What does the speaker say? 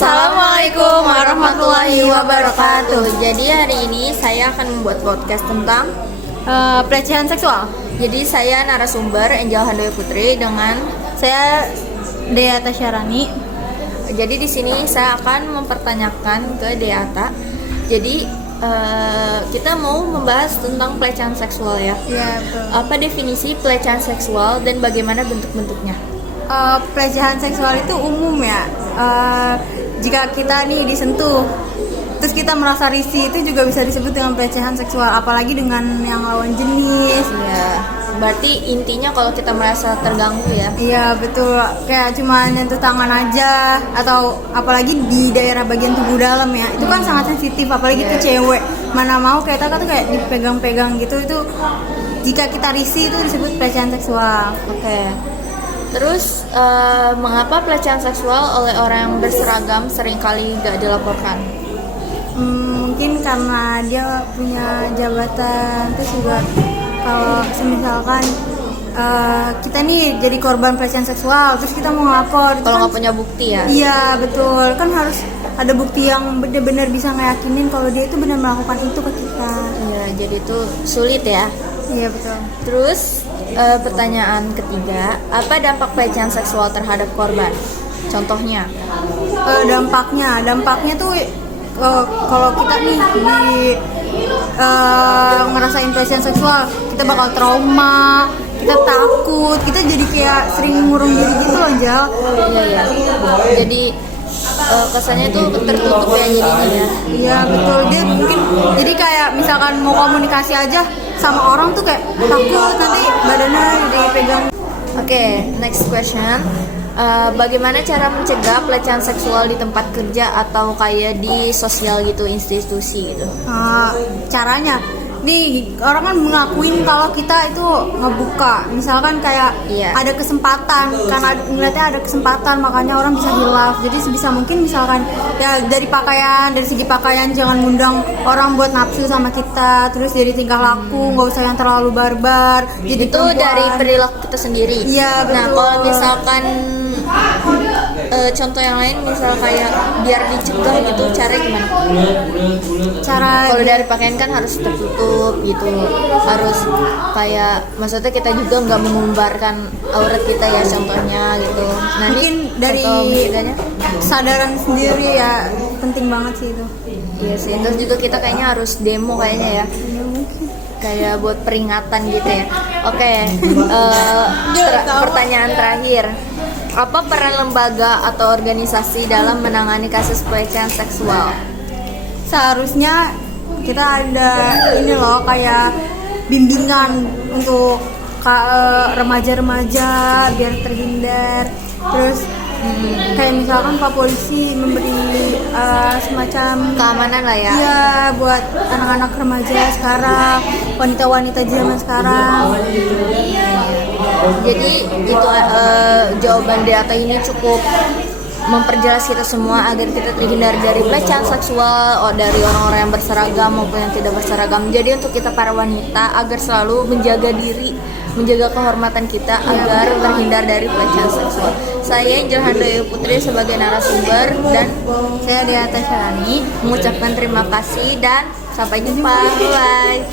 Assalamualaikum warahmatullahi wabarakatuh. Jadi hari ini saya akan membuat podcast tentang pelecehan seksual. Jadi saya narasumber Angel Handoyo Putri dengan Saya Deata Syarani. Jadi di sini saya akan mempertanyakan ke Deata. Jadi kita mau membahas tentang pelecehan seksual ya. Iya, betul. Apa definisi pelecehan seksual dan bagaimana bentuk-bentuknya? Pelecehan seksual itu umum ya. Jika kita nih disentuh, terus kita merasa risih, itu juga bisa disebut dengan pelecehan seksual. Apalagi dengan yang lawan jenis. Ya, berarti intinya kalau kita merasa terganggu ya. Iya betul, kayak cuma nyentuh tangan aja, atau apalagi di daerah bagian tubuh dalam ya, itu kan sangat sensitif, apalagi itu cewek. Mana mau kayak tuh kayak dipegang-pegang gitu, itu jika kita risih itu disebut pelecehan seksual. Oke. Terus mengapa pelecehan seksual oleh orang yang berseragam seringkali gak dilaporkan? Mungkin karena dia punya jabatan, terus juga kalau misalkan kita nih jadi korban pelecehan seksual, terus kita mau ngelapor, Kalau kan, nggak punya bukti ya? iya betul, kan harus ada bukti yang benar-benar bisa ngeyakinin kalau dia itu benar melakukan itu ke kita. Iya, jadi itu sulit ya. Iya betul. Terus pertanyaan ketiga, apa dampak pelecehan seksual terhadap korban? Contohnya? Dampaknya tuh kalau kita nih ngerasain pelecehan seksual, kita bakal trauma, kita takut, kita jadi kayak sering ngurung diri gitu loh, Jal. Iya. Jadi kesannya itu tertutup ya jadinya ya. Iya betul, dia mungkin jadi kayak misalkan mau komunikasi aja sama orang tuh kayak takut nanti badannya dipegang. Oke, next question. Bagaimana cara mencegah pelecehan seksual di tempat kerja atau kayak di sosial gitu, institusi gitu? Caranya nih, orang kan mengakuin kalau kita itu ngebuka, misalkan kayak ada kesempatan, karena ngeliatnya ada kesempatan makanya orang bisa hilaf. Jadi sebisa mungkin misalkan ya dari segi pakaian jangan ngundang orang buat nafsu sama kita, terus dari tingkah laku nggak usah yang terlalu barbar. Jadi itu dari perilaku kita sendiri. Iya betul. Nah kalau misalkan contoh yang lain, misal kayak biar dicegah gitu, cara gimana? Kalau dari pakaian kan harus tertutup gitu, harus kayak maksudnya kita juga nggak mengumbarkan aurat kita ya, contohnya gitu. Nah, mungkin dari kesadaran sendiri ya, penting banget sih itu. Iya sih, terus juga kita kayaknya harus demo kayaknya ya. Kayak buat peringatan gitu ya. Oke, pertanyaan terakhir. Apa peran lembaga atau organisasi dalam menangani kasus pelecehan seksual? Seharusnya kita ada ini loh, kayak bimbingan untuk remaja-remaja biar terhindar. Terus kayak misalkan Pak Polisi memberi semacam keamanan lah ya. Iya, buat anak-anak remaja sekarang, wanita-wanita zaman sekarang. Jadi itu jawaban Deata ini cukup memperjelas kita semua agar kita terhindar dari pelecehan seksual dari orang-orang yang berseragam maupun yang tidak berseragam. Jadi untuk kita para wanita agar selalu menjaga diri, menjaga kehormatan kita agar terhindar dari pelecehan seksual. Saya Angel Handoyo Putri sebagai narasumber dan saya Deata Syarani mengucapkan terima kasih dan sampai jumpa. Bye.